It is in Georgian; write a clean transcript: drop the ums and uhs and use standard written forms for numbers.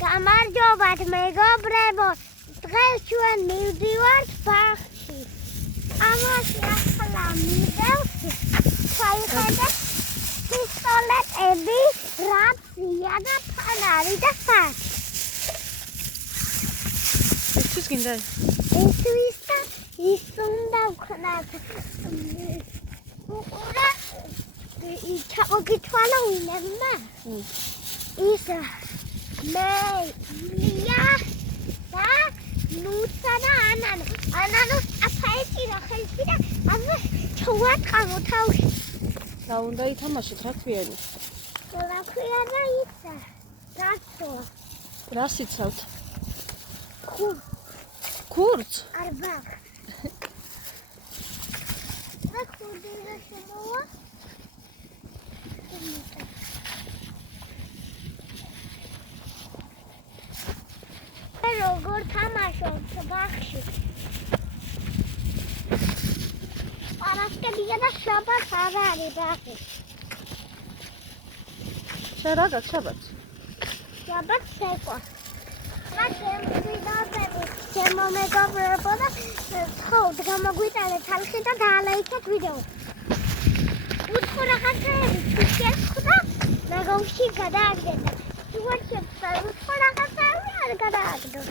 გამარჯობათ მეგობრებო, დღეს ჩვენ მივდივართ ბაღში. ამაში ახლა მივდევთ, ჩაიხედეთ პისტოლეტები, რაცია და ფანარი და საათი. Ისთვის გინდა? Ისთვის და ის უნდა ვქნათ. უყურე, ჩამოგითვალა ვინებმა? ის მე, ლია და ნუცა და ანანო. ანანოს აფაეჭირა ხელში და ამას ჩავატყავო თავში. რა უნდა ითამაშოთ, რა ქვიანი? რა ქვია და ისა? რაცოა? რას იცავთ? ქურდს. ქურდს? არ ბაღ. რა ქურდი რა შემოვა? როგორ თამაშობთ ბაღში? პარასკევია და შაბათს არ არის ბაღში. შენ რა გაქვს შაბათს? შაბათს შეკვა. რა შემვიდოდები, ჩემო მეგობრებო და თხოვთ გამოგვიტანეთ ხალხი და დაალაიქეთ ვიდეო. უთხრა რაღაცეები შეხვდა, მეგობრში გადააგდეთ. უარჩევთ, უთხრა რაღაცეები არ გადააგდოთ.